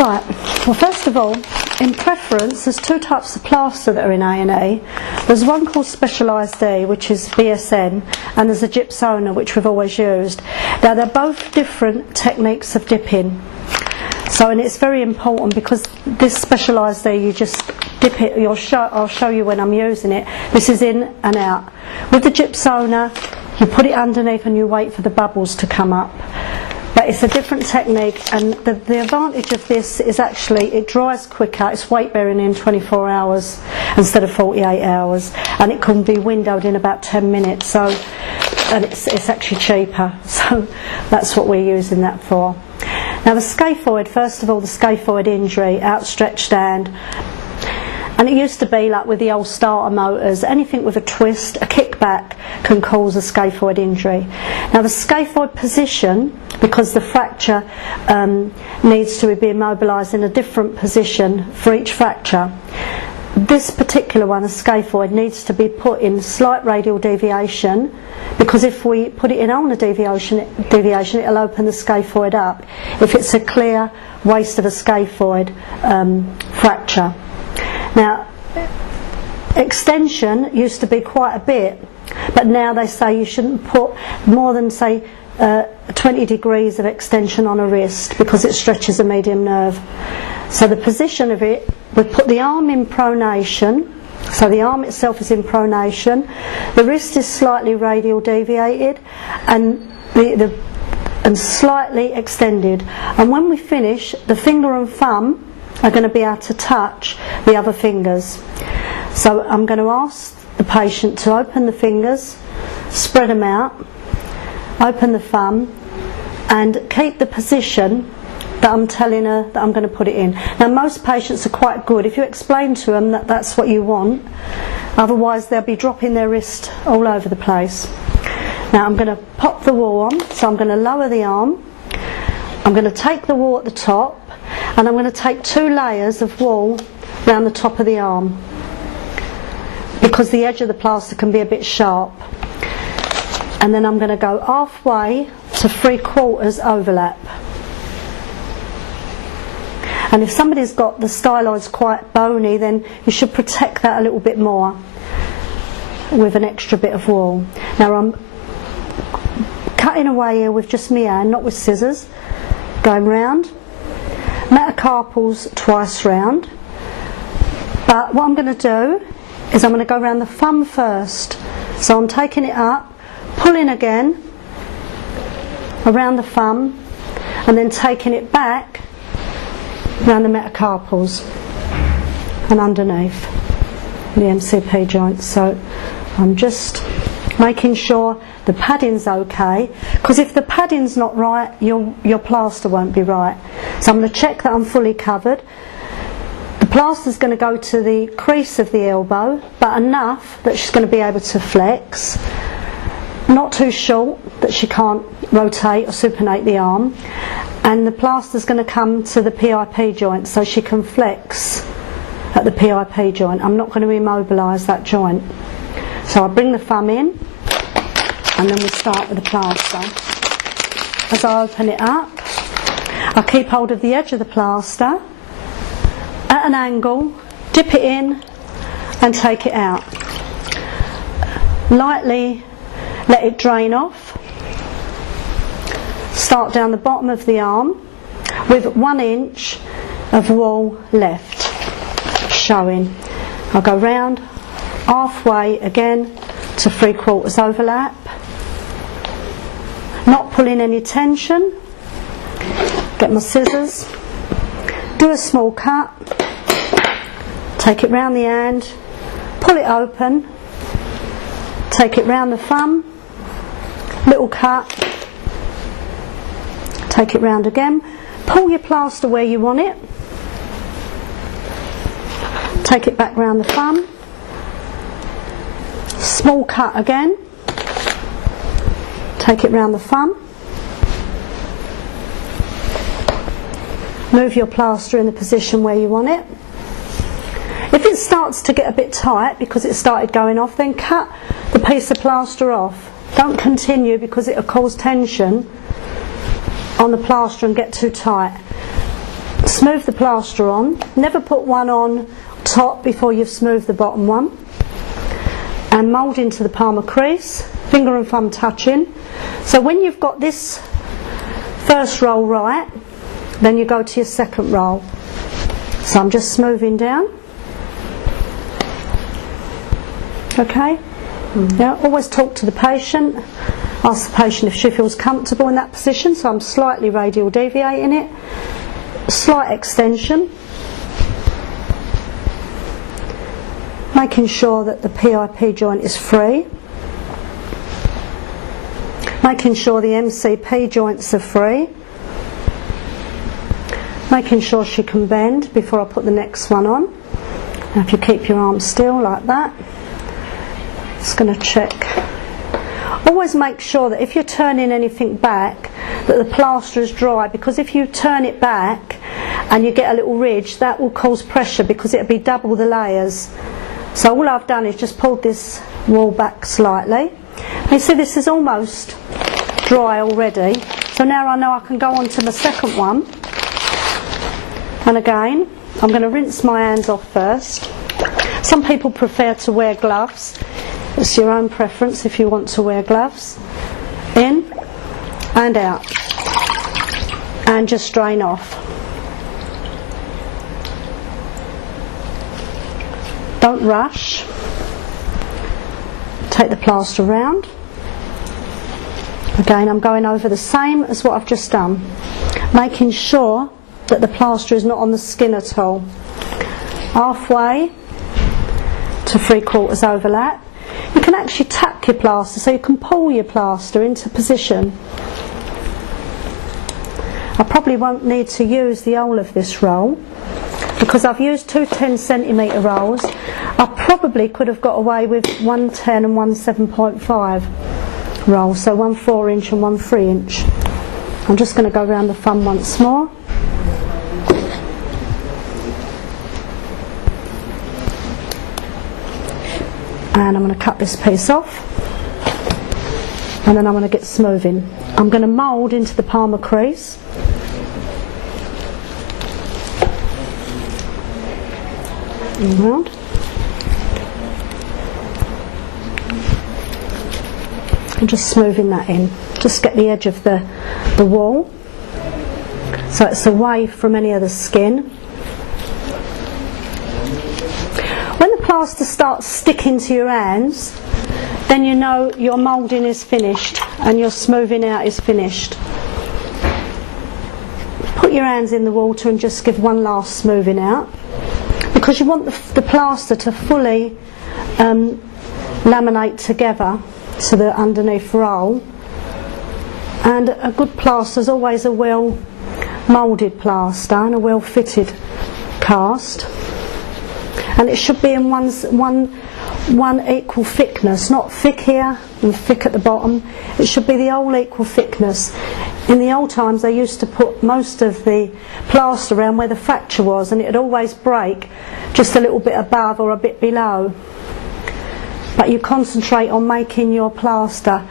Right, well first of all, in preference, there's two types of plaster that are in A&E. There's one called Specialised D, which is BSN, and there's a Gypsona, which we've always used. Now they're both different techniques of dipping. So, and it's very important because this Specialised D, you just dip it, I'll show you when I'm using it. This is in and out. With the Gypsona, you put it underneath and you wait for the bubbles to come up. But it's a different technique, and the advantage of this is actually it dries quicker. It's weight bearing in 24 hours instead of 48 hours, and it can be windowed in about 10 minutes. So, and it's actually cheaper. So that's what we're using that for. Now the scaphoid, first of all, the scaphoid injury, outstretched hand. And it used to be like with the old starter motors, anything with a twist, a kickback can cause a scaphoid injury. Now the scaphoid position, because the fracture needs to be immobilised in a different position for each fracture, this particular one, the scaphoid, needs to be put in slight radial deviation, because if we put it in ulnar deviation it'll open the scaphoid up if it's a clear waste of a scaphoid fracture. Now, extension used to be quite a bit, but now they say you shouldn't put more than, say, 20 degrees of extension on a wrist because it stretches the median nerve. So the position of it, we put the arm in pronation, so the arm itself is in pronation, the wrist is slightly radial deviated and and slightly extended. And when we finish, the finger and thumb are going to be able to touch the other fingers. So I'm going to ask the patient to open the fingers, spread them out, open the thumb, and keep the position that I'm telling her that I'm going to put it in. Now most patients are quite good if you explain to them that that's what you want, otherwise they'll be dropping their wrist all over the place. Now I'm going to pop the wall on, so I'm going to lower the arm, I'm going to take the wall at the top, and I'm going to take 2 layers of wool around the top of the arm because the edge of the plaster can be a bit sharp. And then I'm going to go halfway to 3/4 overlap. And if somebody's got the styloids quite bony, then you should protect that a little bit more with an extra bit of wool. Now I'm cutting away here with just my hand, not with scissors, going round. Metacarpals twice round, but what I'm going to do is I'm going to go around the thumb first. So I'm taking it up, pulling again around the thumb, and then taking it back around the metacarpals and underneath the MCP joints. So I'm just making sure the padding's okay, because if the padding's not right, your plaster won't be right. So I'm going to check that I'm fully covered. The plaster's going to go to the crease of the elbow, but enough that she's going to be able to flex, not too short that she can't rotate or supinate the arm, and the plaster's going to come to the PIP joint so she can flex at the PIP joint. I'm not going to immobilise that joint. So I'll bring the thumb in, and then we'll start with the plaster. As I open it up, I'll keep hold of the edge of the plaster at an angle, dip it in and take it out. Lightly let it drain off. Start down the bottom of the arm with 1 inch of wool left showing. I'll go round halfway again to 3/4 overlap, not pulling any tension. Get my scissors, do a small cut, take it round the hand, pull it open, take it round the thumb, little cut, take it round again, pull your plaster where you want it, take it back round the thumb, small cut again, take it round the thumb, move your plaster in the position where you want it. If it starts to get a bit tight because it started going off, then cut the piece of plaster off. Don't continue because it'll cause tension on the plaster and get too tight. Smooth the plaster on. Never put one on top before you've smoothed the bottom one. And mould into the palmar crease, finger and thumb touching. So when you've got this first roll right, then you go to your second roll. So I'm just smoothing down. Okay? Now, always talk to the patient. Ask the patient if she feels comfortable in that position. So I'm slightly radial deviating it. Slight extension. Making sure that the PIP joint is free. Making sure the MCP joints are free. Making sure she can bend before I put the next one on. Now if you keep your arm still like that, just going to check. Always make sure that if you're turning anything back, that the plaster is dry, because if you turn it back and you get a little ridge, that will cause pressure because it'll be double the layers. So all I've done is just pulled this wall back slightly. You see this is almost dry already. So now I know I can go on to my second one. And again, I'm going to rinse my hands off first. Some people prefer to wear gloves. It's your own preference if you want to wear gloves. In and out. And just drain off. Don't rush. Take the plaster round. Again, I'm going over the same as what I've just done, making sure that the plaster is not on the skin at all. Halfway to 3/4 overlap. You can actually tap your plaster, so you can pull your plaster into position. I probably won't need to use the whole of this roll, because I've used two 10cm rolls. I probably could have got away with one 10 and one 7.5 roll, so one 4" and one 3". I'm just going to go around the thumb once more. And I'm going to cut this piece off, and then I'm going to get smoothing. I'm going to mould into the palmar crease. Around. And just smoothing that in. Just get the edge of the wall so it's away from any of the skin. When the plaster starts sticking to your hands, then you know your moulding is finished and your smoothing out is finished. Put your hands in the water and just give one last smoothing out, because you want the plaster to fully laminate together to the underneath roll. And a good plaster is always a well moulded plaster and a well fitted cast, and it should be in one equal thickness, not thick here and thick at the bottom. It should be the whole equal thickness. In the old times they used to put most of the plaster around where the fracture was, and it would always break just a little bit above or a bit below. But you concentrate on making your plaster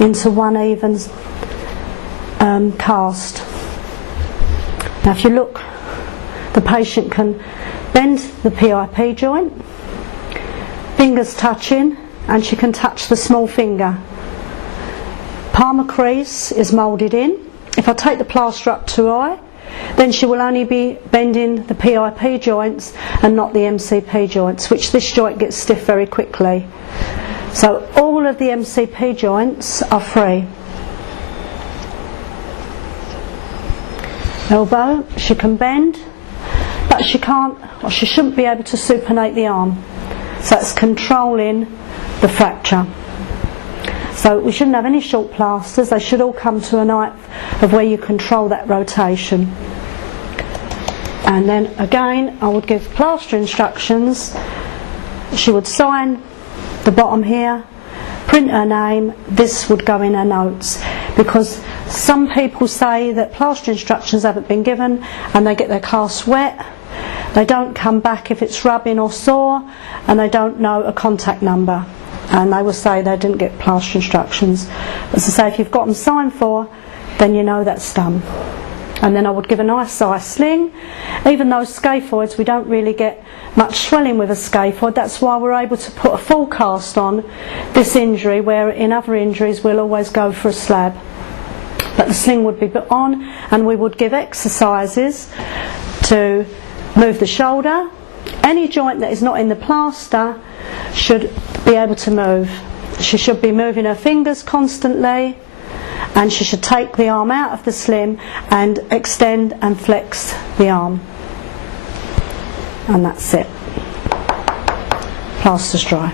into one even cast. Now if you look, the patient can bend the PIP joint, fingers touching, and she can touch the small finger. Palmar crease is moulded in. If I take the plaster up too high, then she will only be bending the PIP joints and not the MCP joints, which this joint gets stiff very quickly. So all of the MCP joints are free. Elbow, she can bend, but she can't, or she shouldn't be able to supinate the arm. So it's controlling the fracture. So we shouldn't have any short plasters. They should all come to a height of where you control that rotation. And then again, I would give plaster instructions. She would sign the bottom here, print her name. This would go in her notes, because some people say that plaster instructions haven't been given and they get their cast wet. They don't come back if it's rubbing or sore, and they don't know a contact number, and they will say they didn't get plaster instructions. As I say, if you've got them signed for, then you know that's done. And then I would give a nice size sling. Even those scaphoids, we don't really get much swelling with a scaphoid. That's why we're able to put a full cast on this injury, where in other injuries we'll always go for a slab. But the sling would be put on, and we would give exercises to move the shoulder. Any joint that is not in the plaster should be able to move. She should be moving her fingers constantly, and she should take the arm out of the sling and extend and flex the arm. And that's it. Plaster's dry.